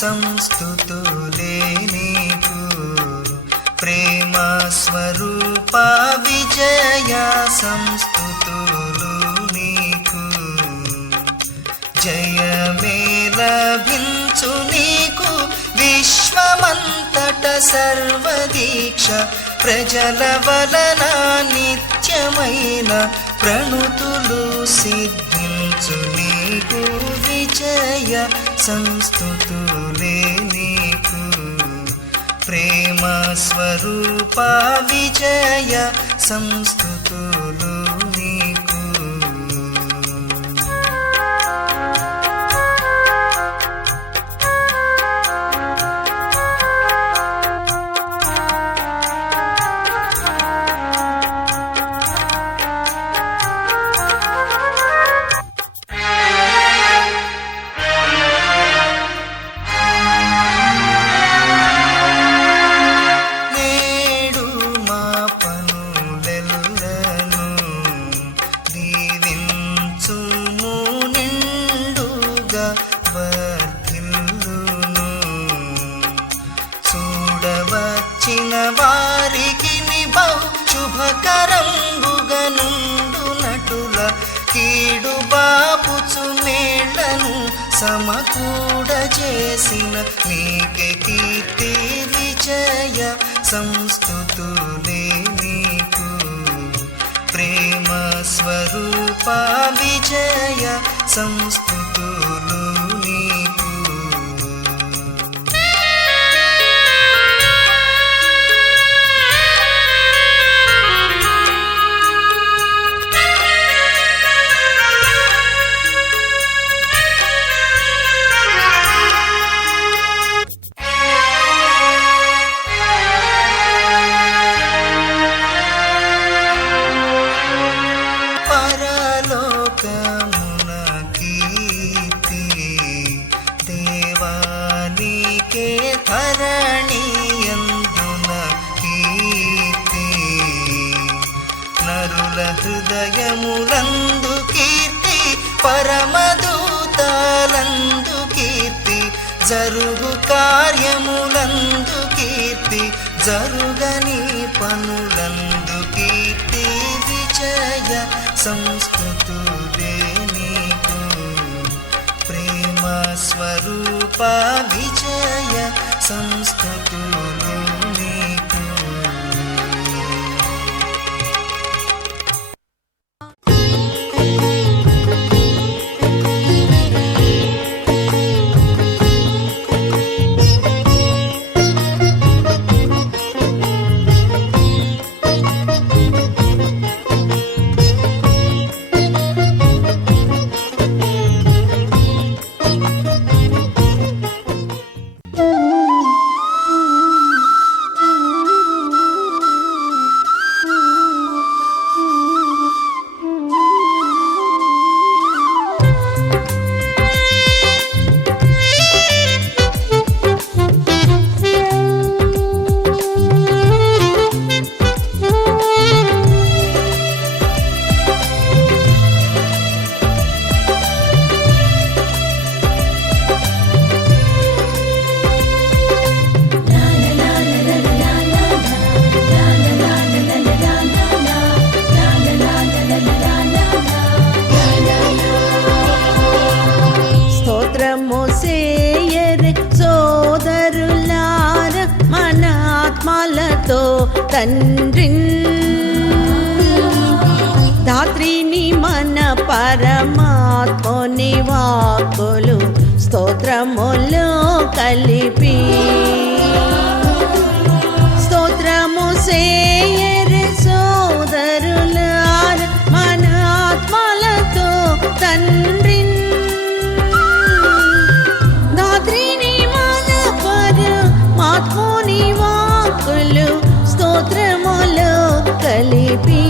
సంస్తుతులే నీకు ప్రేమ స్వరూప విజయ సంస్తుతులు నీకు జయమే లభించు నీకు విశ్వమంతట సర్వదీక్ష ప్రజల వలన నిత్యమైన ప్రణుతులు సిద్ధించు నీకు విజయ సంస్తుతులే నీకు ప్రేమ స్వరూప విజయ సంస్తుతులు నీకు చూడవచ్చిన వారికి బహు శుభకరంబుగనుండునటుల కీడు బాపుచు మేళ్లను సమకూడ చేసిన నీకే కీర్తి విజయ సంస్తుతులే నీకు ప్రేమ స్వరూప విజయ సంస్తుతులు నీకు పరలోకమున కీర్తి దేవానికే ధరణియందున కీర్తి నరుల హృదయములందు కీర్తి పరమదూతలందు కీర్తి జరుగు కార్యములందు కీర్తి జరుగని పనులందు కీర్తి విజయ సంస్తుతులే నీకు ప్రేమ స్వరూప విజయ సంస్తుతులు నీకు తండ్రిన్ ధాత్రిని మన పరమాత్మని వాక్కులు స్తోత్రములో కలిపి స్తోత్రము సేయరు సోదరులార మన ఆత్మలతో తండ్రిన్ ధాత్రిని మన పరమాత్మని వాక్కులు స్తోత్రములో కలిపి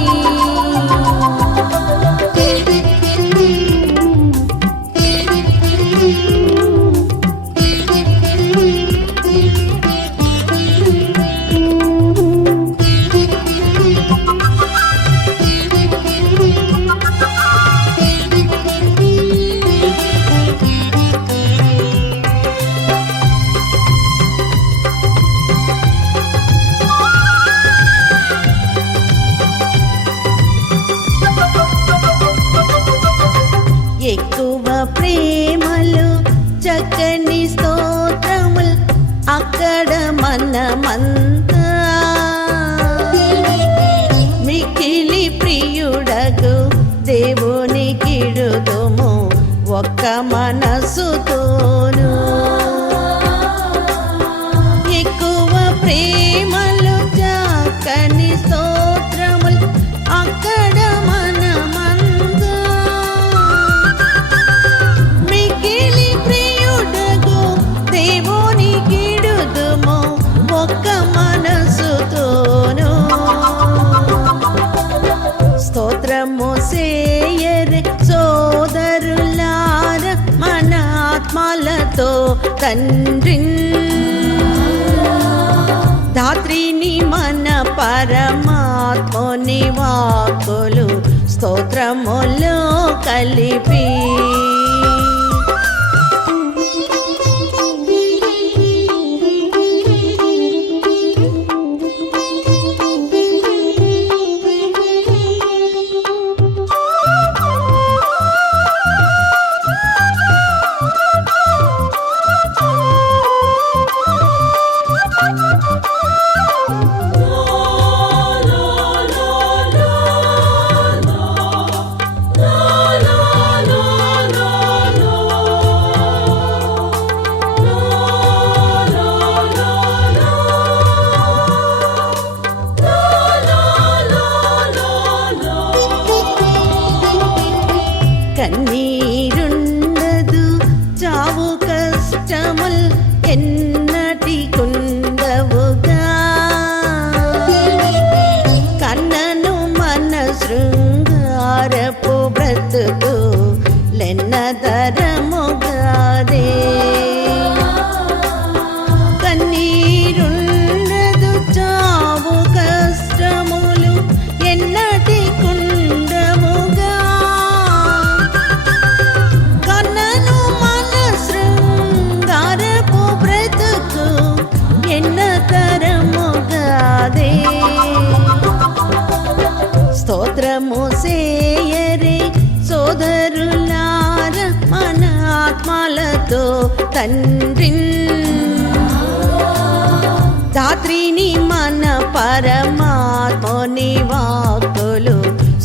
మనసుతోను ఎక్కువ ప్రేమలు చక్కని స్తోత్రములు అక్కడ మనమందు మిగిలి ప్రియుడగు దేవుని కిడుదుము ఒక్క మనసుతోను స్తోత్రము సేయరే సోదరులార మన ఆత్మలతో తండ్రిన్ ధాత్రిని మన పరమాత్మని వాక్కులు స్తోత్రములో కలిపి కన్నీరుండదు చావు కష్టముల్ ఎన్నటి కుండవుగా కన్నను మన శృంగారపు బ్రతుకు లెన్నదరముగాదే కన్నీరుండదు చావు కష్టములు ఎన్నటి కుండముగా కన్నను మన శృంగారపు బ్రతుకు ఎన్నతరముగాదే స్తోత్రము సేయరే సోదరులార మన ఆత్మలతో తండ్రిన్ ధాత్రిని మన పరమాత్మని వాక్కులు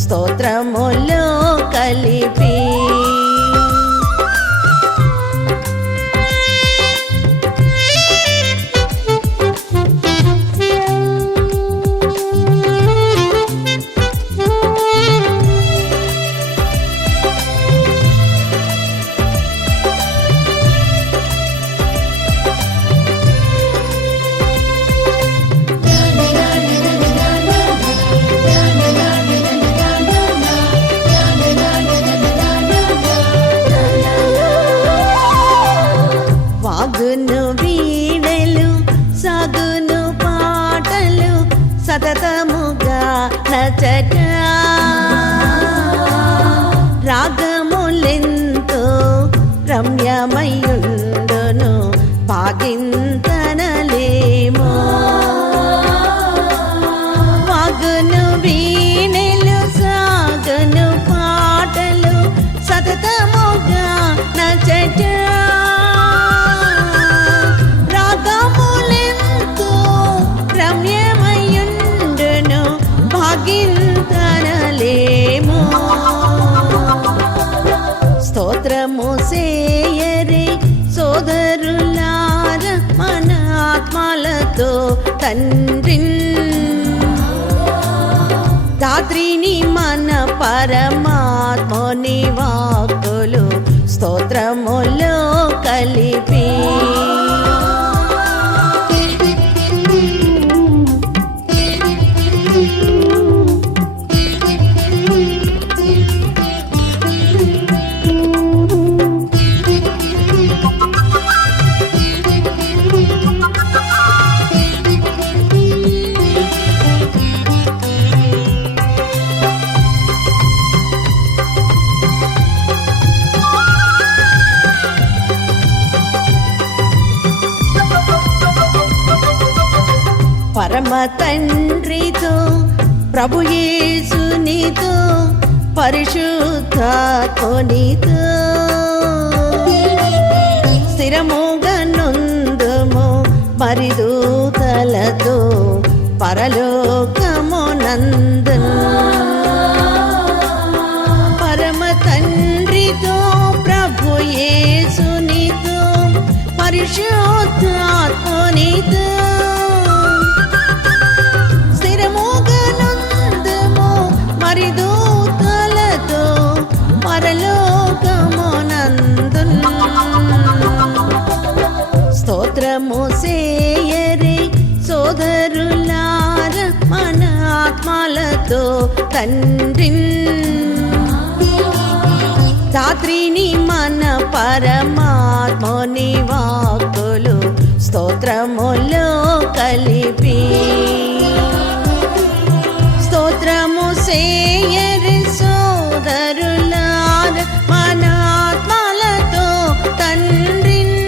స్తోత్రములో కలిపి వాగును వీణలు సాగును పాటలు సతతముగా నచట రాగములెంతో రమ్యమయుండును పాగింతనలేమో వాగును వీణలు సాగును పాటలు సతతముగా నచట రాగములెంతో రమ్యమయుండును భాగింతనలేమో స్తోత్రము సేయరే సోదరులార మన ఆత్మలతో తండ్రిన్ ధాత్రిని మన పరమాత్మని వాక్కులు స్తోత్రములో కలిపి పరమ తండ్రితో ప్రభు యేసునితో పరిశుద్ధాత్మనితో స్థిరముగా నొందుము మరిదూతలతో పరలోకమునందున్ పరమ తండ్రితో ప్రభు యేసు పరిశుద్ధాత్మనితో స్థిరముగానుందుము మరి దూతలతో పరలోకమునందున్ స్తోత్రము సేయరే సోదరులార మన ఆత్మలతో తండ్రిన్ రాత్రిని మన పరమాత్మని వాక్కులు స్తోత్రములో కలిపి స్తోత్రము సేయరి సోదరులార మన ఆత్మలతో తండ్రిన్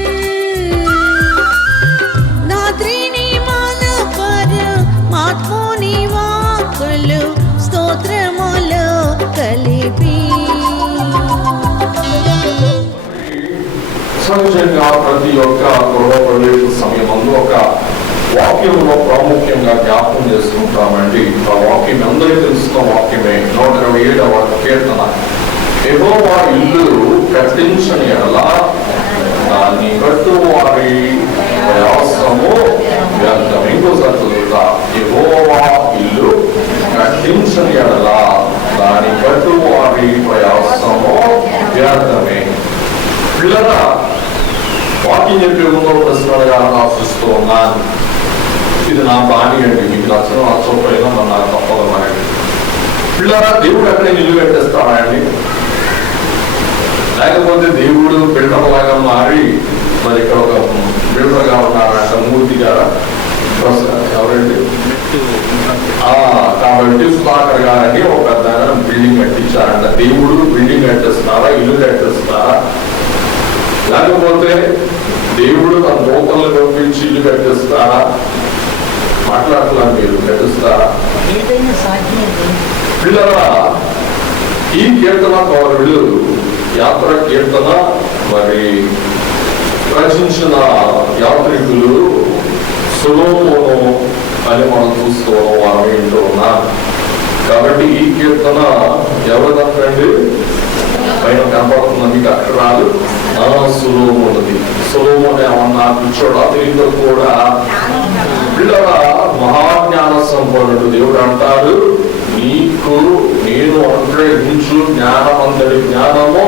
రాత్రిని మన పరమాత్మని వాక్కులు స్తోత్రములో కలిపి సహజంగా ప్రతి ఒక్క గృహ ప్రవేశ సమయమందు ఒక వాక్యంలో ప్రాముఖ్యంగా జ్ఞాపకం చేసుకుంటామండి. ఆ వాక్యం అందరికీ తెలుస్తున్న వాక్యమే 127వ కీర్తన. యెహోవా ఇల్లు కట్టించని ఎడల దాన్ని కట్టువారి ప్రయాసము వ్యర్థం. ఇంకోసారి చదువుతా. యెహోవా ఇల్లు కట్టించని ఎడల దాన్ని కట్టువారి ప్రయాసము వ్యర్థమే. పిల్లరా, వాక్యం చెప్పే ముందు ప్రశ్నలుగా ఆశిస్తూ ఉన్నాను. ఇది నా బాణి అండి, మీకు నచ్చడం నచ్చకపోయినా మన నాకు తప్పదు. మరి పిల్లరా, దేవుడు ఎక్కడ ఇల్లు కట్టేస్తాడా అండి? లేకపోతే దేవుడు బిల్డర్ లాగా మారి మరి ఇక్కడ ఒక బిల్డర్ గా ఉన్నారంట, మూర్తి గారా ఎవరండి? కాబట్టి సుధాకర్ గారని ఒక పెద్ద బిల్డింగ్ కట్టించారంట. దేవుడు బిల్డింగ్ కట్టేస్తున్నారా, ఇల్లు కట్టేస్తున్నారా? లేకపోతే దేవుడు తన దూతలను పంపించి ఇల్లు కట్టిస్తారా? మాట్లాడుతున్నారు, మీరు కట్టిస్తారా? పిల్లరా, ఈ కీర్తనకారుడు యాత్ర కీర్తన మరి రచించిన యాత్రికులు సొలొమోను అని మనం చూస్తూ మనం వింటూ ఉన్నాం. కాబట్టి ఈ కీర్తన ఎవరిదంటండి? పైన కనపడుతున్న మీకు అక్షరాలు సొలొమోనుది. సొలొమోను ఏమన్నా పిచ్చోడా? దీంతో కూడా పిల్లల మహాజ్ఞాన సంపన్నుడు. దేవుడు అంటాడు, నీకు నేను అనుగ్రహించు జ్ఞానమంతటి జ్ఞానము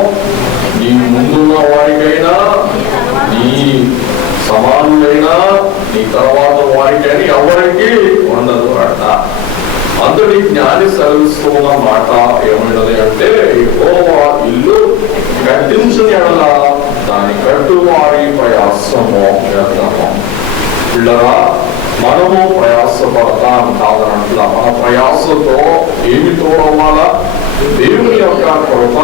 నీ ముందున్న వారికైనా నీ సమానులైనా నీ తర్వాత వారికైనా ఎవరికి ఉండదు అంట. అంతటి జ్ఞాని సెలవిస్తున్న మాట ఏమైనది అంటే, యెహోవా ఇల్లు కట్టించని ఎడల దాని కట్టువారి ప్రయాసము వ్యర్థము. పిల్లరా, మనము ప్రయాసపడతాం కాదనట్లా. మన ప్రయాసతో ఏమి తోడవ్వాలా? దేవుని యొక్క కృప,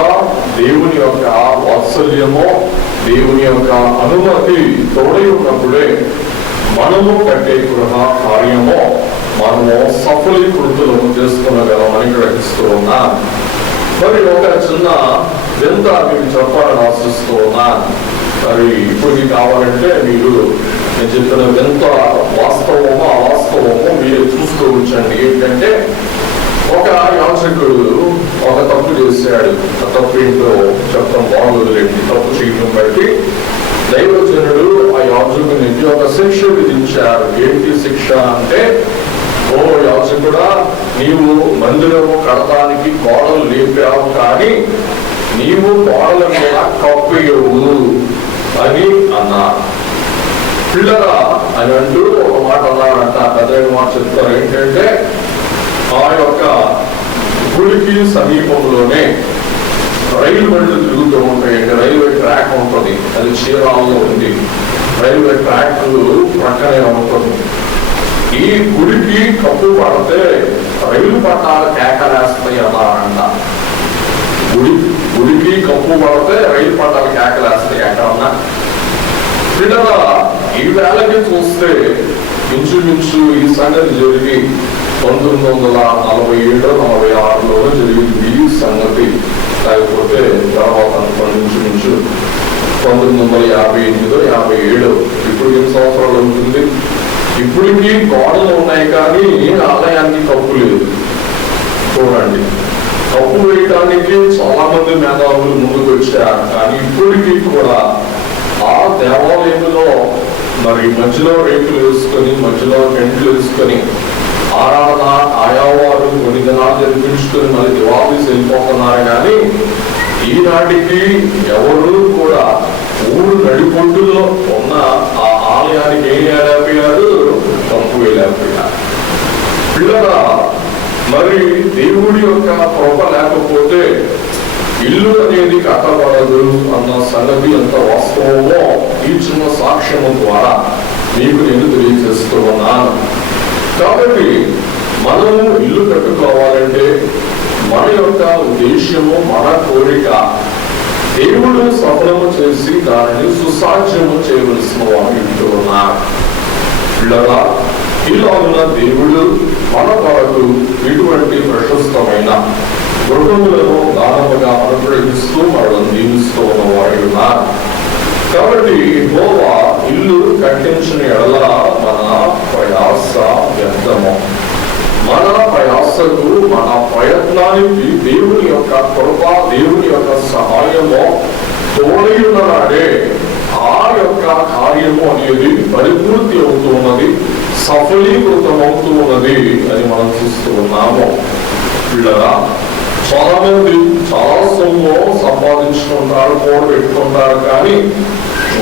దేవుని యొక్క వాత్సల్యము, దేవుని యొక్క అనుమతి తోడై ఉన్నప్పుడే మనము కట్టే గృహ కార్యము మనము సఫలీకృతులను చేసుకునగలమని గ్రహిస్తూ ఉన్నా. మరి ఒక చిన్న వింత మీకు చెప్పాలని ఆశిస్తూ ఉన్నా. మరి ఇప్పుడు కావాలంటే మీరు నేను చెప్పిన వింత వాస్తవమో అవాస్తవమో మీరే చూసుకోవచ్చండి. ఏంటంటే, ఒక యాజకుడు ఒక తప్పు చేశాడు. ఆ తప్పు ఏంటో చెప్పడం బాగోదులేండి. తప్పు చేయడం బట్టి దైవజనుడు ఆ యాజకునికి ఒక శిక్ష విధించారు. ఏంటి శిక్ష అంటే, ఓ యాజకుడా, నీవు మందిరము కడతానికి గోడలు లేపావు, కానీ నీవు గోడల మీద కప్పియవు అని అన్నారు. పిల్లరా అని అంటూ ఒక మాట అన్నారంట. పెద్ద మాట చెప్తారు. ఏంటంటే, ఆ యొక్క గుడికి సమీపంలోనే రైలు బండ్లు తిరుగుతూ ఉంటాయండి. రైల్వే ట్రాక్ ఉంటుంది, అది చీరాల్లో ఉంది. రైల్వే ట్రాక్ ప్రక్కనే ఉంటుంది. ఈ గుడికి కప్పు పడితే రైలు పట్టాలు కేకలేస్తాయి అన్నారంట. గుడికి కప్పు పడితే రైలు పట్టాలు కేకలేస్తాయి ఎక్కడన్నా. పిల్లరా, ఈ వేళకి చూస్తే ఇంచుమించు ఈ సంగతి జరిగి 1947-46లో జరిగింది ఈ సంగతి. లేకపోతే తర్వాత ఇంచుమించు 1958-57. ఇప్పుడు ఎన్ని సంవత్సరాలు ఉంటుంది? ఇప్పటికీ గోడలు ఉన్నాయి, కానీ ఆలయానికి కప్పు లేదు. చూడండి, కప్పు వేయడానికి చాలా మంది మేధావులు ముందుకు వచ్చారు, కానీ ఇప్పటికీ కూడా ఆ దేవాలయంలో మరి మధ్యలో రేకులు వేసుకొని మధ్యలో టెంట్లు వేసుకొని ఆరాధన ఆయావారు కొన్ని దినాలు జరిపించుకొని మళ్ళీ దివాళీస్ వెళ్ళిపోతున్నారు. కానీ ఈనాటికి ఎవరు కూడా ఊరు నడిపొడ్డులో ఉన్న ఆ ఆలయానికి ఏం వేయలేకపోయారు, కంపు వేయలేకపోయారు. పిల్లరా, మరి దేవుడి యొక్క కృప లేకపోతే ఇల్లు అనేది కట్టబడదు అన్న సంగతి ఎంత వాస్తవమో ఈ చిన్న సాక్ష్యము ద్వారా మీకు నేను తెలియజేస్తూ ఉన్నాను. కాబట్టి మనము ఇల్లు కట్టుకోవాలంటే మన యొక్క ఉద్దేశ్యము, మన కోరిక దేవుడు సఫలము చేసి దానిని సుసాధ్యము చేయవలసిన వారు ఇంటూ ఉన్నారు. పిల్లరా, ఇలాగున్న దేవుడు మన కొరకు ఇటువంటి ప్రశస్తమైన గృహములను దానముగా అనుగ్రహిస్తూ మనల్ని దీవిస్తూ ఉన్నవాడు ఉన్నారు. కాబట్టి యెహోవా ఇల్లు కట్టించిన ఎడల మన ప్రయాస వ్యర్థము. మన ప్రయాసకు, మన ప్రయత్నానికి దేవుని యొక్క కృప, దేవుని యొక్క సహాయము తోడైన నాడే ఆ యొక్క కార్యము అనేది పరిపూర్తి అవుతూ ఉన్నది, సఫలీకృతం అవుతూ ఉన్నది అని మనం చూస్తూ ఉన్నాము. పిల్లరా, చాలా మంది చాలా సొమ్ము సంపాదించుకుంటారు, కూడబెట్టుకుంటారు. కానీ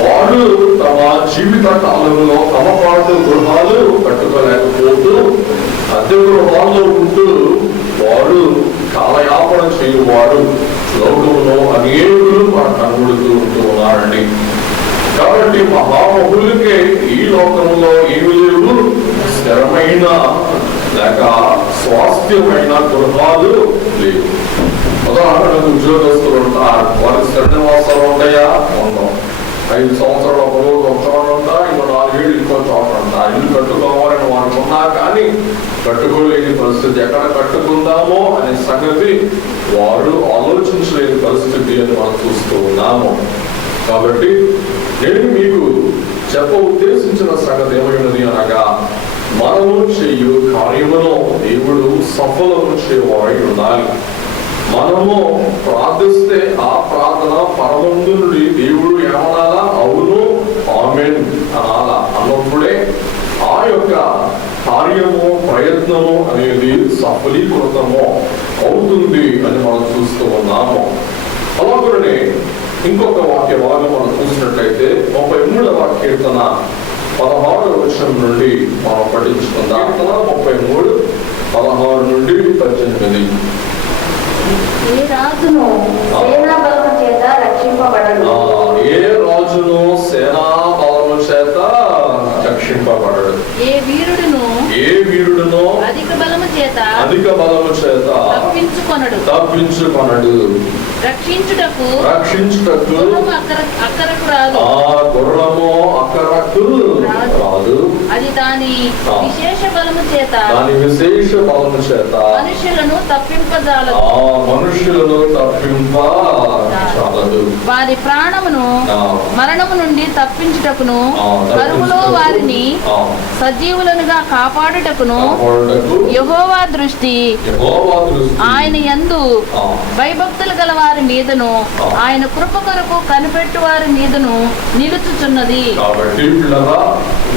వారు తమ జీవిత కాలంలో తమ పాటు గృహాలు కట్టుకోలేకపోతూ అద్దె గృహాల్లో ఉంటూ వారు కాలయాపన చేయువారు లోకంలో అనేకులు మన కనబడుతూ ఉంటూ ఉన్నారండి. కాబట్టి మహామహులకే ఈ లోకంలో ఏమి లేవు, స్థిరమైన లేక స్వాస్థ్యమైన గృహాలు లేవు. ఉదాహరణకు ఉద్యోగస్తులు ఉంటారు, వారికి స్థిర నివాసాలు ఉంటాయా? ఉండవు. 5 సంవత్సరాలు ఒక రోజు ఒక చోట ఉంటా, ఇంకో 4 ఏళ్ళు ఇంకో చోట ఉంటా. ఇల్లు కట్టుకోవాలని వారికి ఉన్నా కానీ కట్టుకోలేని పరిస్థితి, ఎక్కడ కట్టుకుందామో అనే సంగతి వారు ఆలోచించలేని పరిస్థితి అని మనం చూస్తూ ఉన్నాము. కాబట్టి నేను మీకు చెప్ప ఉద్దేశించిన సంగతి ఏమైనది అనగా, మనము చేయు కార్యమును దేవుడు సఫలము చేయవాడై ఉండాలి. మనము ప్రార్థిస్తే ఆ ప్రార్థన పరమందు నుండి దేవుడు ఏమనాలా? అవును, ఆమేన్ అనాలా. అన్నప్పుడే ఆ యొక్క కార్యము, ప్రయత్నము అనేది సఫలీకృతము అవుతుంది అని మనం చూస్తూ ఉన్నాము. అలాగనే ఇంకొక వాక్య భాగం మనం చూసినట్లయితే 33వ కీర్తన 16వ వచనం నుండి మనం పఠించుకుందాం. 33, 16 నుండి 18. ఏ రాజును సేనా బలము చేత రక్షింపబడడు. ఏ రాజును సేనా బలము చేత రక్షింపబడడు. ఏ వీరుడును అధిక బలము చేత తప్పించుకొనడు. రక్షించుటకు అక్కరకు రాదు. గుర్రము అక్కరకు రాదు. అది దాని విశేష బలము చేత మనుషులను తప్పింపజాలదు. వారి ప్రాణమును మరణము నుండి తప్పించుటకును, కరువులో వారిని సజీవులనుగా కాపాడుటకును యెహోవా దృష్టి ఆయన యందు భయభక్తులు గల వారి మీదను, ఆయన కృప కొరకు కనిపెట్టు వారి మీదను నిలుచుచున్నది. కాబట్టి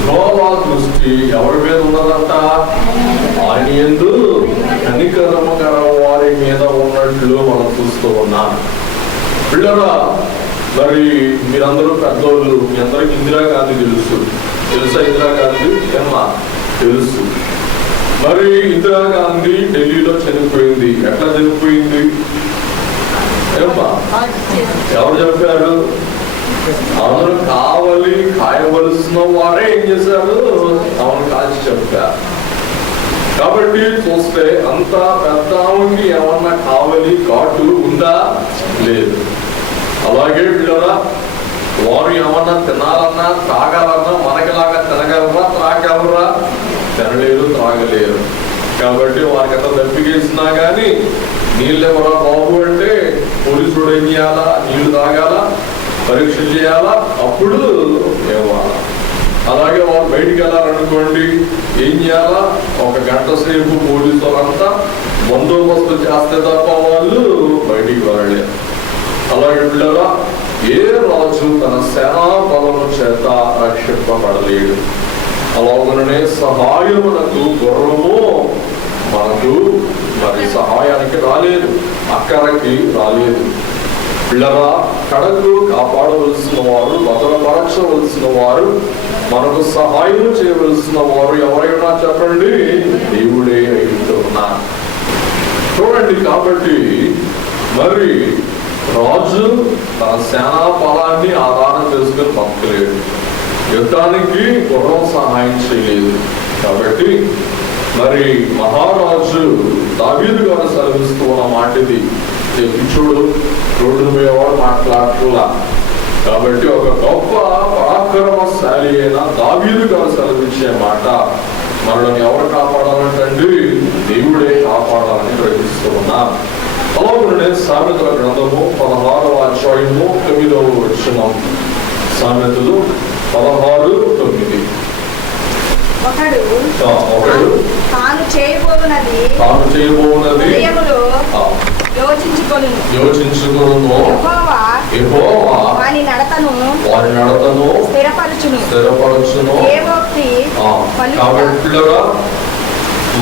యెహోవా దృష్టి ఎవరి మీద ఉన్నదంట? ఆయన యందు కనికరము గల వారి మీద ఉన్నట్లు మనం చూస్తూ ఉన్నాం. పిల్లరా, మరి మీరందరూ పెద్దోళ్ళు, మీ అందరికి ఇందిరాగాంధీ తెలుసా? ఇందిరాగాంధీ ఏమా తెలుసు. మరి ఇందిరాగాంధీ ఢిల్లీలో చనిపోయింది. ఎట్లా చనిపోయింది? ఏమా ఎవరు చెప్పారు? అవును, కాయవలసిన వారే ఏం చేశారు? అవును, కాల్చి చెప్పారు. కాబట్టి చూస్తే అంత పెద్ద ఆమెకి ఏమన్నా కావలి ఘాటు ఉందా? లేదు. అలాగే పిల్లరా, వారు ఏమన్నా తినాలన్నా తాగాలన్నా మనకిలాగా తినగలరా? త్రాగలరా? తినలేరు, త్రాగలేరు. కాబట్టి వారికి ఎంత దప్పికేసినా కానీ నీళ్ళు ఎవరా బాబు అంటే పోలీసుడు ఏం చేయాలా? నీళ్లు తాగాలా, పరీక్షలు చేయాలా, అప్పుడు ఇవ్వాలా. అలాగే వారు బయటికి వెళ్ళాలనుకోండి, ఏం చేయాలా? 1 గంట సేపు పోలీసు వాళ్ళంతా బందోబస్తు చేస్తే తప్ప వాళ్ళు బయటికి వెళ్ళలేరు. అలాగే పిల్లరా, ఏ రాజు తన సేనా బలము చేత రక్షింపబడలేడు. అలాగనే సహాయమునకు గుర్రము మనకు మరి సహాయానికి రాలేదు, అక్కరకి రాలేదు. పిల్లరా, కడకు కాపాడవలసిన వారు, భద్రపరచవలసిన వారు, మనకు సహాయం చేయవలసిన వారు ఎవరైనా చెప్పండి, దేవుడే అయ్యున్నారు. చూడండి, కాబట్టి మరి రాజు తన సేనా బలాన్ని ఆధారం చేసుకుని బతకలేడు. యుద్ధానికి గుర్రం సహాయం చేయలేదు. కాబట్టి మరి మహారాజు దావీదు గారు సెలవిస్తూ ఉన్న మాట ఇది. పిచ్చుడు రోడ్డు పోయేవాడు మాట్లాడుతున్నా. కాబట్టి ఒక గొప్ప పరాక్రమశాలి అయిన దావీదు గారు సెలవిచ్చే మాట, మనల్ని ఎవరు కాపాడాలంటండి, దేవుడే కాపాడాలని గ్రహిస్తూ ఉన్నా. అలాగే సామెతల గ్రంథము 16వ అధ్యాయము 9వ వచనం. సామెతలు 16:9. ఒకడు తాను చేయబోవునది యోచించుకొనును. యెహోవా వాని నడతను స్థిరపరచును.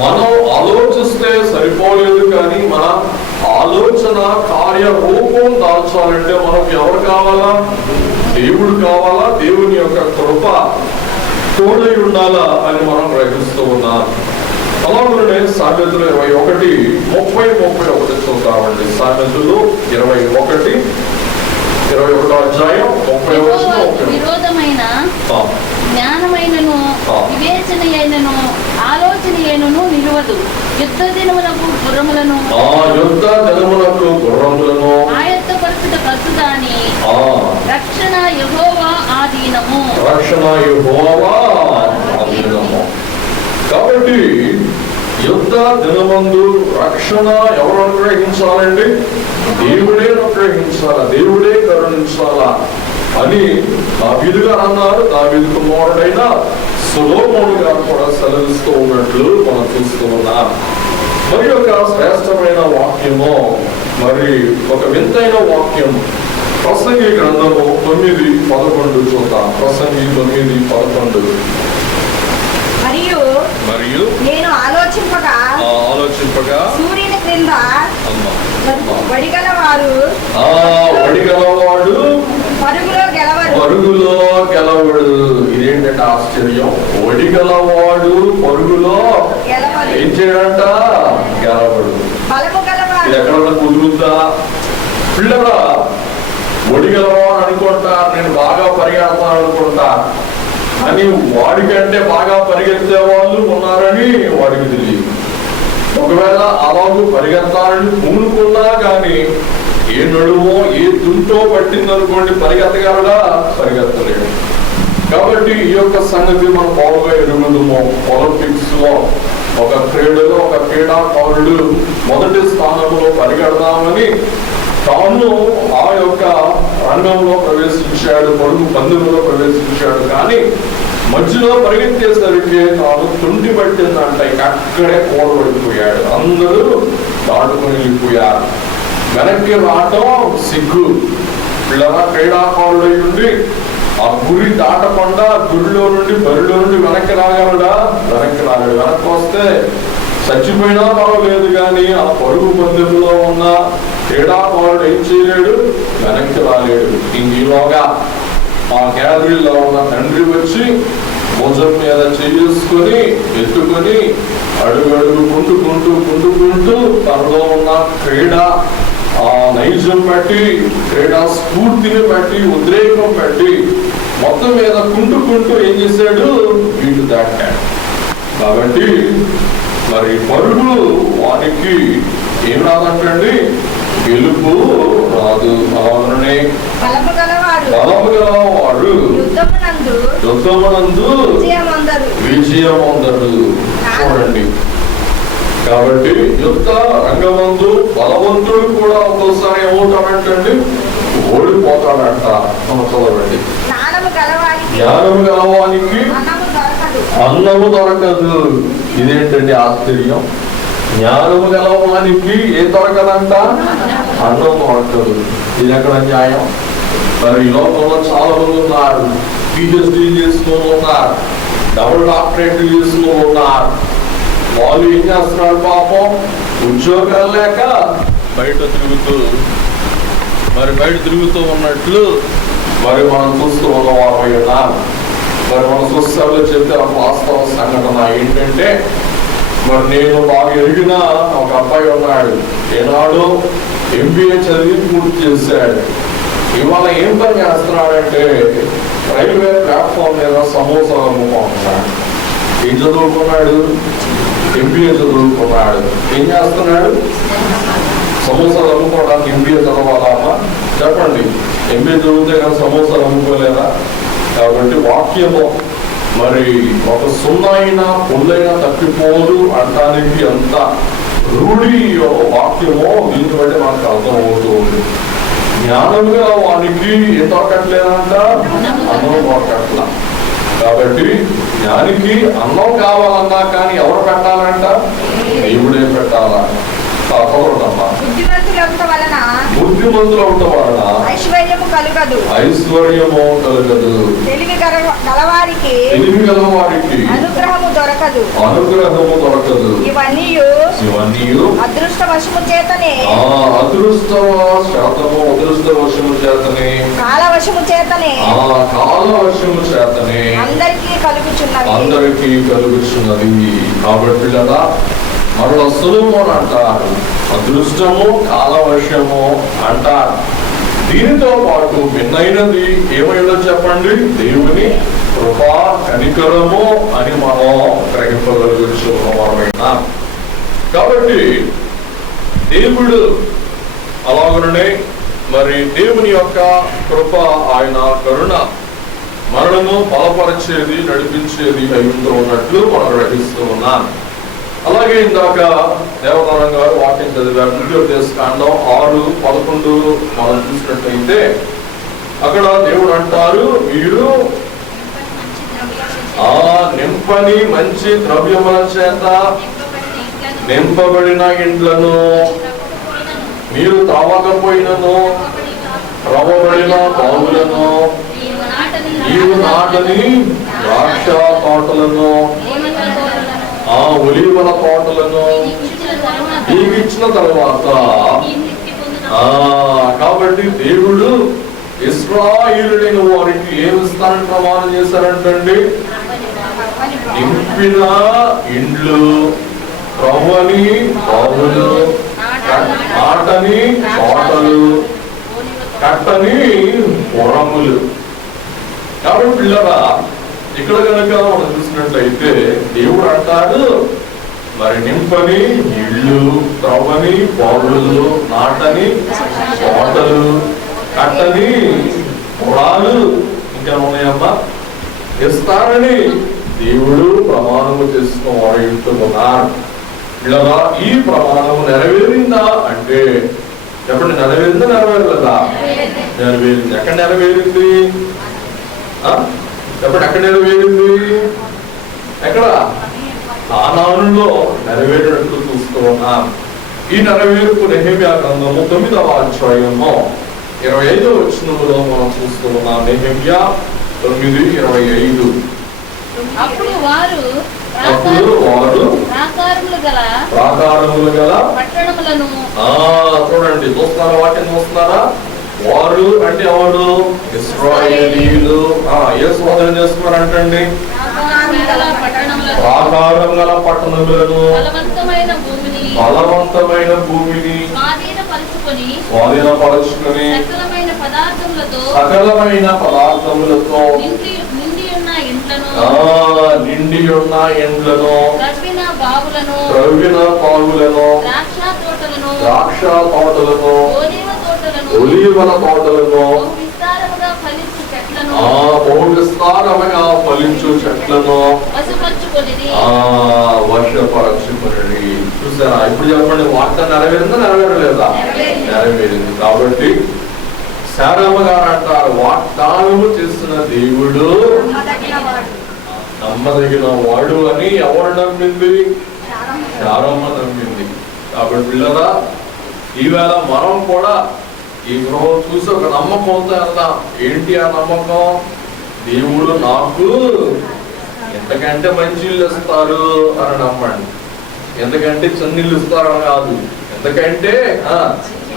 మనం ఆలోచిస్తే సరిపోలేదు, కానీ మన ఆలోచన కార్యరూపం దాల్చాలంటే మనకు ఎవరు కావాలా? దేవుడు కావాలా? దేవుని యొక్క కృప తోడై ఉండాలా అని మనం గ్రహిస్తూ ఉన్నాం. అలాగే సామెతలు 21:30-31 చూద్దామండి. సామెతలు 21 అధ్యాయం 30 విరోధమైన జ్ఞానమైనను వివేచన అయినను ఆలోచన అయినను నిలువదు. యుద్ధ దినములకు గుర్రములను ఆయత్తపరచుట కసుదాని రక్షణ యెహోవా ఆధీనము. కాబట్టి యుద్ధ దినమందు రక్షణ ఎవరు అనుగ్రహించాలండి? దేవుడే అనుగ్రహించాలా, దేవుడే కరుణించాలా అని దావీదు గారు అన్నారు. దావీదు కుమారుడైన సొలొమోను గారు కూడా సెలవిస్తూ ఉన్నట్లు మనం చూస్తూ ఉన్నాం. మరి ఒక శ్రేష్టమైన వాక్యము, మరి ఒక వింతైన వాక్యం ప్రసంగి గ్రంథము 9:11 చూద్దాం. ప్రసంగి 9:11. మరియు నేను ఆలోచింపగా సూర్యుని క్రింద వడిగలవాడు పరుగులో గెలవడు. ఇదేంటంటే ఆశ్చర్యం. వడిగలవాడు పరుగులో ఏం చేయడంట? గెలవడు. ఇది ఎక్కడన్నా కుదురుద్దా? పిల్లరా, వడిగలవాడు అనుకుంటా, నేను బాగా పరిగెడతాను అనుకుంటా అని వాడికంటే బాగా పరిగెత్తే వాళ్ళు ఉన్నారని వాడికి తెలియదు. ఒకవేళ అలాగూ పరిగెత్తాలని పూనుకున్నా కానీ ఏ నడుమో ఏ తుంటో పట్టిందనుకోండి, పరిగెత్తగలడా? పరిగెత్తలేడు. కాబట్టి ఈ యొక్క సంగతి మనం బాగుగా ఎరుగుదము. ఒలింపిక్స్ లో ఒక క్రీడలో ఒక క్రీడాకారుడు మొదటి స్థానంలో పరిగెడదామని తాను ఆ యొక్క రంగంలో ప్రవేశించాడు, పరుగు పందెంలో ప్రవేశించాడు. కానీ మధ్యలో పరిగెత్తేసరికి తాను తుంటి పట్టిందంట, అక్కడే కూడబడిపోయాడు. అందరూ దాటుకుని వెళ్ళిపోయారు. వెనక్కి రావటం సిగ్గు. పిల్లల క్రీడాకారుడై ఉండి ఆ గురి దాటకుండా గురిలో నుండి బరిలో నుండి వెనక్కి రాగలడా? వెనక్కి రాగలడు. వెనక్కి వస్తే చచ్చిపోయినా పర్వాలేదు, కానీ ఆ పరుగు పందెంలో ఉన్న క్రీడాకారుడు ఏం చేయలేడు? వెనక్కి రాలేడు. ఇంకీలోగా ఆ గ్యాలరీలో ఉన్న తండ్రి వచ్చి భుజం మీద చేసుకొని ఎత్తుకొని అడుగడుగు కుంటుకుంటూ తనలో ఉన్న క్రీడా ఆ నైజం బట్టి, క్రీడా స్ఫూర్తిని బట్టి, ఉద్రేకం బట్టి మొత్తం మీద కుంటుకుంటూ ఏం చేశాడు? వీడు దాటాడు. కాబట్టి మరి పరుగు వానికి ఏం రాదంటండి? గెలుపు రాదు. అలాగనే బలము గలవాడు యుద్ధమునందు విజయం పొందడు. చూడండి, కాబట్టి యుద్ధ రంగమందు బలవంతుడు కూడా ఒక్కోసారి ఏమవుతాడంటండి? ఓడిపోతాడంట. చదవండి. జ్ఞానము గలవానికి అన్నము దొరకదు. ఇదేంటండి ఆశ్చర్యం? జ్ఞానము గలవానికి ఏం దొరకదంట? అన్నం దొరకదు. ఇది ఎక్కడ న్యాయం? మరి ఈ లోకంలో చాలా మంది ఉన్నారు, PhD చేసిన వాళ్ళు ఉన్నారు, డబుల్ డాక్టరేట్ చేసిన వాళ్ళు ఉన్నారు. వాళ్ళు ఏం చేస్తున్నారు పాపం, ఉద్యోగాలు లేక బయట తిరుగుతూ ఉన్నట్లు మరి మనం చూస్తూ ఉన్నవారు ఉన్నారు. మరి మన సొసైటీలో చెప్తే వాస్తవ సంఘటన ఏంటంటే, మరి నేను బాగా ఎరిగిన ఒక అబ్బాయి ఉన్నాడు. ఏనాడు MBA చదివి పూర్తి చేశాడు. ఇవాళ ఏం పని చేస్తున్నాడంటే రైల్వే ప్లాట్ఫామ్ మీద సమోసా అమ్ముకుంటున్నాడు. ఏం చదువుకున్నాడు? MBA చదువుకున్నాడు. ఏం చేస్తున్నాడు? సమోసాలు అమ్ముకోవడానికి MBA చదవాలా? చెప్పండి, MBA చదివితే కానీ సమోసాలు అమ్ముకోలేదా? కాబట్టి వాక్యము మరి ఒక సున్నైనా పుల్లైనా తప్పిపోదు అంటానికి అంత రూఢి వాక్యమో దీన్ని బట్టి మనకు అర్థమవుతూ ఉంది. జ్ఞానంగా వానికి ఏం దొరకట్లేదంట, అన్నం దొరకట్ల. కాబట్టి జ్ఞానికి అన్నం కావాలన్నా కానీ ఎవరు పెట్టాలంట? దేవుడే పెట్టాలా? బుద్ధిమంతులు అవటం వలన ఐశ్వర్యము కలుగదు. తెలివి గలవారికి అనుగ్రహము దొరకదు. ఇవన్నీ అదృష్టవశము చేతనే కాలవశము చేతనే అందరికీ కలుగుచున్నది. కాబట్టి కదా మరో సులభం అంటారు, అదృష్టము కాలవశము అంటారు. దీనితో పాటు భిన్నైనది ఏమైనా చెప్పండి, దేవుని కృపా కనికరము అని మనం గ్రహింపగలుగుతున్నా. కాబట్టి దేవుడు అలాగనే మరి దేవుని యొక్క కృప, ఆయన కరుణ మనలను బలపరిచేది, నడిపించేది అయ్యుంటూ ఉన్నట్లు మనం గ్రహిస్తూ ఉన్నాం. అలాగే ఇందాక దేవతారం గారు వాక్యం చదివారు. ద్వితీయోపదేశకాండం 6:11 మనం చూసినట్లయితే అక్కడ దేవుడు అంటారు, మీరు నింపని మంచి ద్రవ్యముల చేత నింపబడిన ఇండ్లను, మీరు త్రవ్వకపోయినను త్రవ్వబడిన బావులను, నీవు నాటని ద్రాక్ష తోటలను, ఒలీవల తోటలను నీవిచ్చిన తర్వాత. కాబట్టి దేవుడు ఇశ్రాయేలుడైన వారికి ఏమిస్తానని ప్రమాణం చేశారంటండి, నింపిన ఇండ్లు, త్రవ్వని బావులు, నాటని తోటలు, కట్టని పొరములు. కాబట్టి పిల్లరా ఇక్కడ కనుక మనం చూసినట్లయితే దేవుడు అంటాడు, మరి నింపని ఇళ్ళు, త్రవ్వని బావులు, నాటని తోటలు, కట్టని పొలాలు ఇంకా ఉన్నాయమ్మా ఇస్తారని దేవుడు ప్రమాణము చేసిన వారు ఇంటున్నారు. ఇలా ఈ ప్రమాణము నెరవేరిందా అంటే చెప్పండి, నెరవేరిందా నెరవేరలేదా? నెరవేరింది. ఎక్కడ నెరవేరింది చెప్పండి, ఎక్కడ నెరవేరింది? ఎక్కడ? కానానులో నెరవేరినట్లు చూస్తూ ఉన్నాం. ఈ నెరవేర్పు నెహెమ్యా గ్రంథము 9వ అధ్యాయము 25వ వచనములో మనం చూస్తూ ఉన్నాం. నెహెమ్యా 9:25. అప్పుడు వారు ప్రాకారములు గల పట్టణములను, చూడండి, చూస్తున్నారా? వాక్యం చూస్తున్నారా? వారు అంటే ఎవరు? ఇశ్రాయేలీయులు. ఏ శోధన చేస్తున్నారంటండి? ప్రాకారం గల పట్టణములను, బలవంతమైన భూమిని స్వాధీనపరుచుకొని సకలమైన పదార్థములతో నిండి ఉన్న ఇండ్లను, త్రవ్విన బావులను, ద్రాక్ష తోటలను, ఒలీవల తోటలను, బహు విస్తారముగా ఫలించు చెట్లను వర్షపరచుకుని. చూసారా? ఇప్పుడు చెప్పండి, వాగ్దానం నెరవేరిందా నెరవేరలేదా? నెరవేరింది. కాబట్టి శారమ్మ గారు అంటారు, వాగ్దానము చేసిన దేవుడు నమ్మదగిన వాడు అని ఎవరు నమ్మింది? శారమ్మ నమ్మింది. కాబట్టి పిల్లరా, ఈవేళ మనం కూడా ఈ గృహం చూసి ఒక నమ్మకంతో వెళ్దాం. ఏంటి ఆ నమ్మకం? దేవుడు నాకు ఎంతకంటే మంచి ఇల్లు ఇస్తారు అని నమ్మండి. ఎందుకంటే చిన్న ఇల్లు ఇస్తారని కాదు, ఎందుకంటే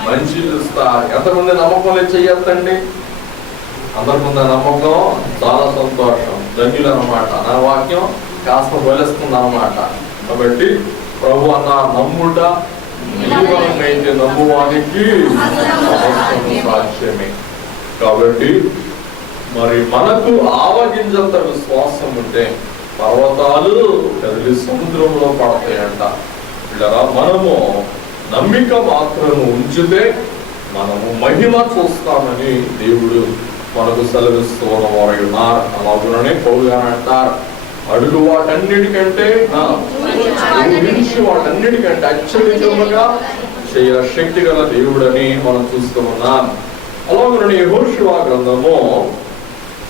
మంచి ఇల్లు ఇస్తారు. ఎంతమంది నమ్మకం చెయ్యొద్దండి. అందరికుంది నమ్మకం, చాలా సంతోషం, ధన్యులు అన్నమాట. నా వాక్యం కాస్త బలిస్తుంది అన్నమాట. కాబట్టి ప్రభు అన్న నమ్ముట అయితే నమ్మువానికి సాక్ష్యమే. కాబట్టి మరి మనకు ఆవగింజంత విశ్వాసం ఉంటే పర్వతాలు కదిలి సముద్రంలో పడతాయంట. ఇలా మనము నమ్మిక మాత్రము ఉంచితే మనము మహిమ చూస్తామని దేవుడు మనకు సెలవిస్తూ వారు ఉన్నారు. అలాగుననే పౌలు గారు అంటారు, అడుగు వాటన్నిటికంటే వాటన్నిటికంటే అత్యధికముగా చేయ శక్తి గల దేవుడని మనం చూస్తూ ఉన్నాం. అలాగే యెహోషువ గ్రంథము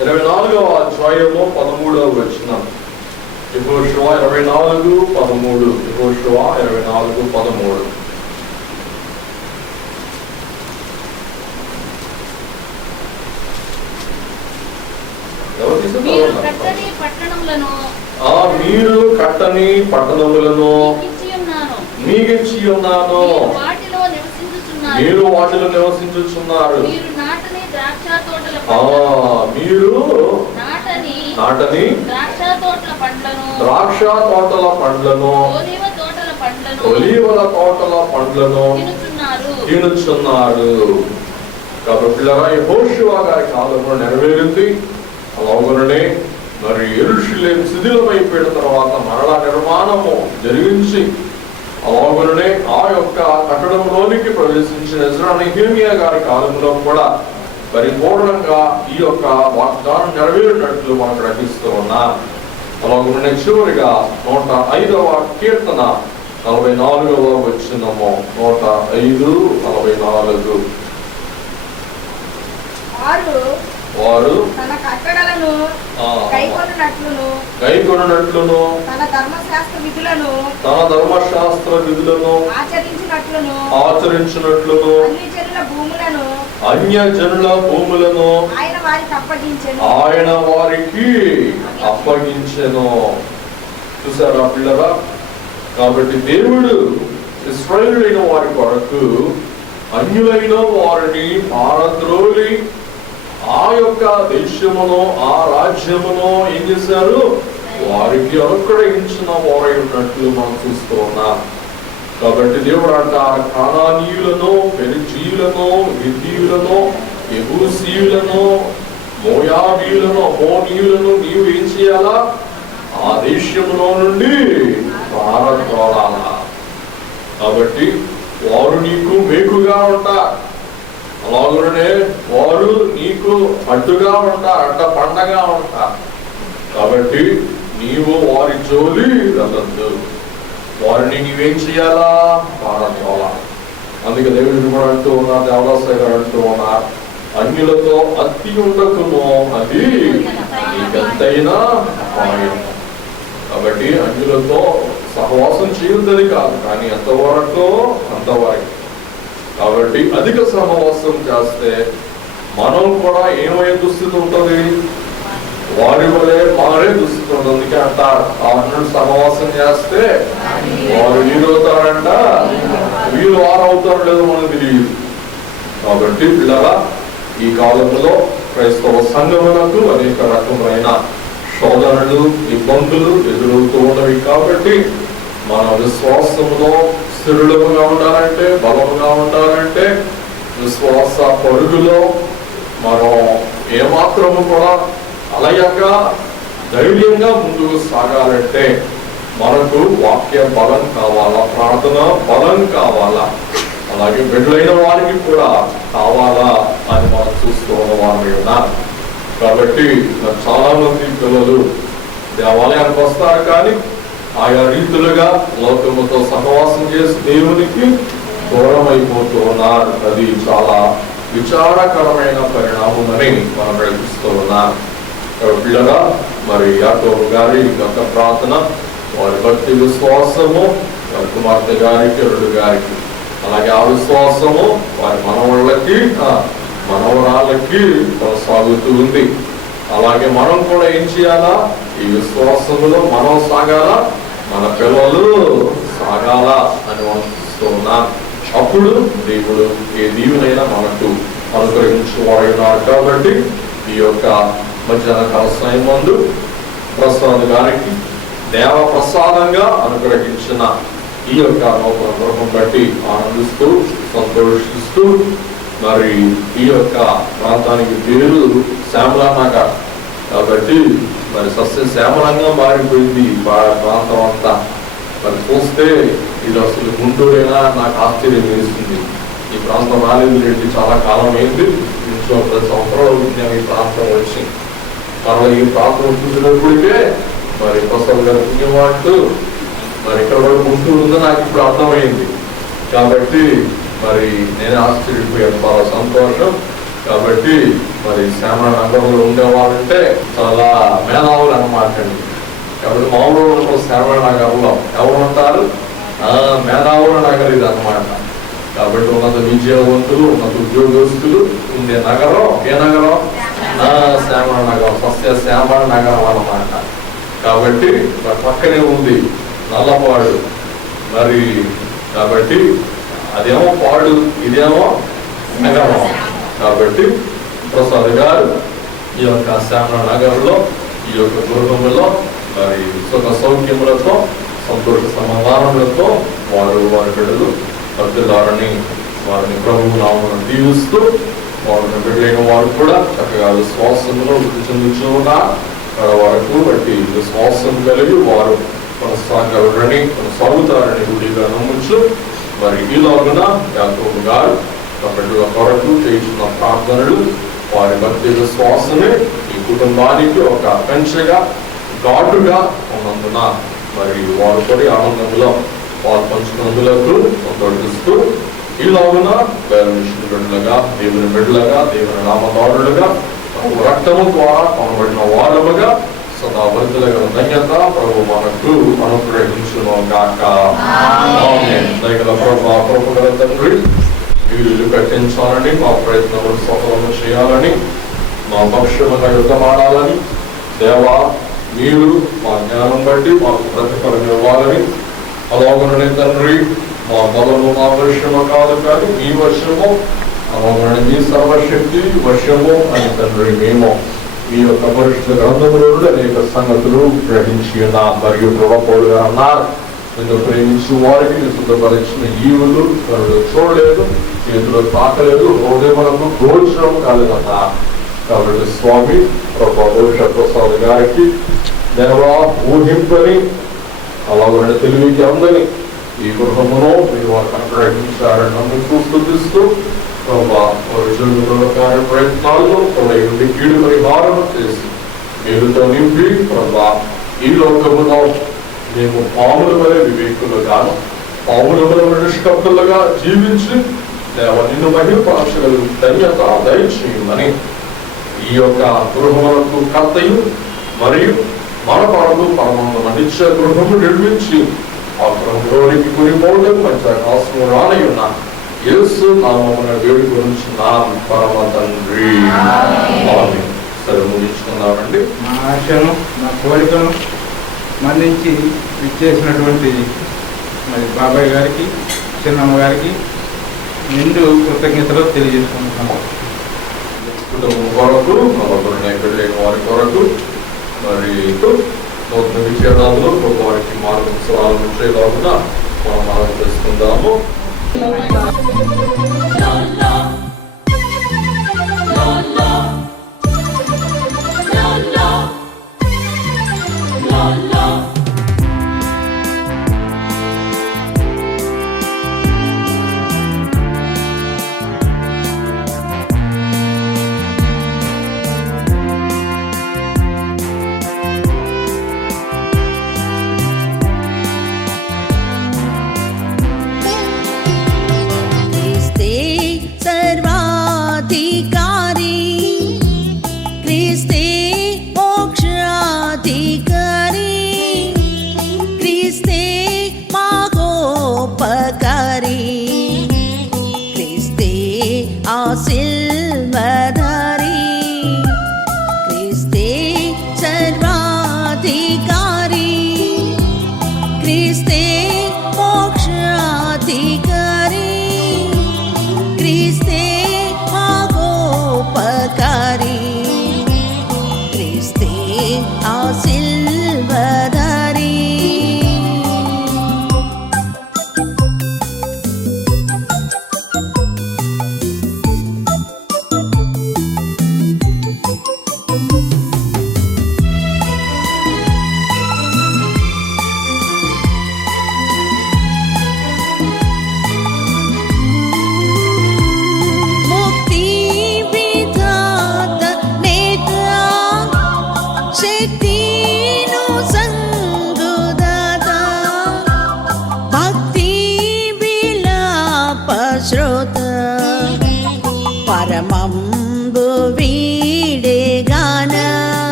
24వ అధ్యాయము 13వ వచనం. యెహోషువ 24:13. యెహోషువ 24:13. మీరు కట్టని పట్టణములను మీకిచ్చి ఉన్నాను. మీరు వాటిలో నివసించుచున్నారు. మీరు నాటని ద్రాక్ష తోటల పండ్లను ఒలీవల తోటల పండ్లను తినుచున్నారు. కాబట్టి యెహోషువ గారి కాలంలో నెరవేరింది. అలాగనే మరి యెరూషలేము శిథిలమైపోయిన తర్వాత మరలా నిర్మాణము జరిగించి అలాగనే ఆ యొక్క కట్టడంలోనికి ప్రవేశించిన ఎజ్రా నెహెమియా గారి కాలంలో కూడా పరిపూర్ణంగా ఈ యొక్క వాగ్దానం నెరవేరినట్లు మనం గ్రహిస్తూ ఉన్నాం. అలాగనే చివరిగా 105వ కీర్తన 44వ వచనము. 105:44. వారు తన కట్టడలను గైకొనున్నట్లును తన ధర్మశాస్త్ర విధులను ఆచరించినట్లును అన్యజనుల భూములను ఆయన వారికి అప్పగించెను. చూసారా పిల్లరా? కాబట్టి దేవుడు ఇశ్రాయేలులైన వారి కొరకు అన్యులైన వారిని పారద్రోలి ఆ యొక్క దేశమును ఆ రాజ్యమును ఏం చేశారు? వారికి అనుగ్రహించిన వారై ఉన్నట్లు మనం చూస్తూ ఉన్నాం. కాబట్టి దేవుడు అంటారు, కానానీయులను, పెరిజీయులను, హిత్తీయులను, యెబూసీయులను, మోయాబీయులను, అమ్మోనీయులను నీవు ఏం చేయాలా? ఆ దేశములో నుండి పారద్రోలాలా. కాబట్టి వారు నీకు మేకుగా ఉంటారు. అలాగనే వారు నీకు అడ్డుగా ఉంటారు, అడ్డ పండగా ఉంటారు. కాబట్టి నీవు వారి జోలి వెళ్ళద్దు. వారిని నీవేం చేయాలా? పారద్రోలా. అందుకే దేవుడు కూడా అంటూ ఉన్నారు, దేవదాసయ్య గారు అంటూ ఉన్నారు, అన్యులతో అతి ఉండకును, అది నీకెంతైనా అపాయం. కాబట్టి అన్యులతో సహవాసం చేయొద్దని కాదు, కానీ ఎంతవరకు అంతవరకు. కాబట్టి అధిక సహవాసం చేస్తే మనం కూడా ఏమయ్యే దుస్థితి ఉంటుంది? వారి వలె మారే దుస్థితి ఉంటుంది. అందుకే అంటారు, అన్యుడు సహవాసం చేస్తే వారు వీరవుతారంట, వీరు వారు అవుతారు లేదో మనకు తెలియదు. కాబట్టి పిల్లల ఈ కాలంలో క్రైస్తవ సంఘములకు అనేక రకమైన శోధనలు, ఇబ్బందులు ఎదురవుతూ ఉన్నవి. కాబట్టి మన విశ్వాసంలో స్థిరులుగా ఉండాలంటే, బలముగా ఉండాలంటే, విశ్వాస పరుగులో మనం ఏమాత్రము కూడా అలయంగా ధైర్యంగా ముందుకు సాగాలంటే మనకు వాక్య బలం కావాలా, ప్రార్థన బలం కావాలా, అలాగే బిడ్డలైన వారికి కూడా కావాలా అని మనం చూస్తూ ఉన్న వారి ఉన్నారు. కాబట్టి చాలా మంది పిల్లలు దేవాలయానికి వస్తారు, కానీ ఆయా రీతులుగా లోకముతో సహవాసం చేసి దేవునికి దూరం అయిపోతూ ఉన్నారు. అది చాలా విచారకరమైన పరిణామం అని మనం గ్రహిస్తూ ఉన్నాం. పిల్లగా మరి యాకోబు గారి గత ప్రార్థన, వారి భక్తి విశ్వాసము, వారి కుమార్తె గారికి, అల్లుడు గారికి అలాగే ఆ విశ్వాసము వారి మనవాళ్ళకి మనవరాళ్ళకి కొనసాగుతూ ఉంది. అలాగే మనం కూడా ఏం చేయాలా? ఈ విశ్వాసములో మనం సాగాల, మన పిల్లలు సాగాల అని అనుకుంటున్నాం. అప్పుడు దేవుడు ఏ దీవెనైనా మనకు అనుగ్రహించేవాడు. కాబట్టి ఈ యొక్క మధ్యాహ్న కాల సమయం ముందు ప్రసాద్ గారికి దేవ ప్రసాదంగా అనుగ్రహించిన ఈ యొక్క నూతన గృహం బట్టి ఆనందిస్తూ సంతోషిస్తూ, మరి ఈ యొక్క ప్రాంతానికి పేరు శ్యామలా నగర్ కాబట్టి మరి సస్య శ్యామలంగా మారిపోయింది ప్రాంతం అంతా. మరి చూస్తే ఇది అసలు గుంటూరేనా నాకు ఆశ్చర్యం వేస్తుంది. ఈ ప్రాంతం రాలేదు చాలా కాలం అయింది, ఇంట్లో 10 సంవత్సరాలు అవుతుంది ఈ ప్రాంతం వచ్చి. మరలా ఈ ప్రాంతం చూసినప్పటికే మరి ప్రసాద్ గారు పుణ్యవాళ్ళు మరి ఇక్కడ కూడా గుంటూరు ఉందో నాకు ఇప్పుడు అర్థమైంది. కాబట్టి మరి నేను ఆశ్చర్యపోయాను, చాలా సంతోషం. కాబట్టి మరి శ్యామల నగరంలో ఉండేవాళ్ళంటే చాలా మేధావులు అన్నమాట అండి. కాబట్టి మామూలు శ్యామల నగరంలో ఎవరు ఉంటారు? మేధావుల నగరం ఇది అన్నమాట. కాబట్టి ఉన్నత విద్యావంతులు, ఉన్నత ఉద్యోగస్తులు ఉండే నగరం ఏ నగరం? శ్యామల నగరం, సస్య శ్యామల నగరం అన్నమాట. కాబట్టి పక్కనే ఉంది నల్లపాడు. మరి కాబట్టి అదేమో పాడు, ఇదేమో నగరం. కాబట్టి ప్రసాద్ గారు ఈ యొక్క శ్యామల నగరంలో ఈ యొక్క గృహంలో మరి సుఖ సౌఖ్యములతో సంతోష సమాధానములతో వారు వారి బిడ్డలు భక్తులారని వారిని ప్రభువు నామమున దీవిస్తూ వారిని బిడ్డలైన వారు కూడా చక్కగా విశ్వాసంలో వృద్ధి చెందుతూ ఉన్నారు. వరకు బట్టి విశ్వాసం కలిగి వారు కొనసాగలని కొనసాగుతారని గుడిగా నమ్ముచు మరి ఈలోగున యాకోబు గారు బిడ్డల కొరకు చేస్తున్న ప్రార్థనలు వారి భక్తి విశ్వాసమే ఈ కుటుంబానికి ఒక పెంచగా ఘాటుగా ఉన్నందున మరి వారు కూడా ఆనందంలో వారు పంచుకున్నందులకు సంతోషిస్తూ ఈలోగున వేరే విష్ణు బిడ్డలుగా, దేవుని బిడ్డలుగా, దేవుని నామదారులుగా రక్తము ద్వారా కొనబడిన వారముగా సదా భక్తులుగా ధన్యత ప్రభు మనకు అనుగ్రహించును గాక. ఆమేన్. దయగల ప్రభువా, కృపగల తండ్రి, మీరు ఇల్లు కట్టించాలని మా ప్రయత్నములు సఫలము చేయాలని మా పక్షముగా యుద్ధమాడాలని దేవా మీరు మా జ్ఞానం బట్టి మాకు ప్రతిఫలం ఇవ్వాలని అలాగనే తండ్రి మా బలము మా వర్షము కాదు కానీ మీ వర్షము అలాగనే మీ సర్వశక్తి వర్షము అని తండ్రి మేము మీ యొక్క పరిశుద్ధ గ్రంథములో అనేక సంగతులు గ్రహించి ఉన్నాం. మరియు ప్రభావులు గారు అన్నారు, నిన్ను ప్రేమించి వారికి శుద్ధపరిచిన ఈవులు చూడలేదు, చేతులు తాకలేదు, హృదయములకు గోచరం కాలేదన్నా. కాబట్టి స్వామి ప్రభా ప్రసాద్ గారికి దేవా ఊహింపని అలాగనే తెలివికి అందని ఈ గృహమును మీరు వారికి అనుగ్రహించారని నమ్ముతూ స్తుతిస్తూ ప్రభా వారి ప్రయత్నాలను తొలగి కీడు పరిహారం చేసి మీరుతో నింపి ప్రభా ఈ లోకములో మేము పాముల వలె వివేకులుగాను పాముల వలె నిష్కప్తులుగా జీవించి దేవ నిన్ను మహిమపరచగల ధన్యత దయచేయమని ఈ యొక్క గృహములకు కర్తయు మరియు మన పరము పరమాత్మ నిత్య గృహము నిర్మించి ఆ గృహంలోనికి కొనిపోవడం మంచి అవసరం రానయ్యున్నా యేసు నామమున వేడుకొనుచున్నాం పరమ తండ్రి. ఆమేన్. సరే ముగించుకుందామండి. మా ఆశను మా కోరికను మన్నించి ఇచ్చేసినటువంటి మరి బాబాయ్ గారికి, చిన్నమ్మ గారికి నిండు కృతజ్ఞతలు తెలియజేసుకుంటున్నాం. కుటుంబం కొరకు బిడ్డలైన వారి కొరకు మరి నూతన విషయాలలో వారికి మార్గోత్సవాలు వచ్చేలాగా మనం మనం చేసుకుందాము. La la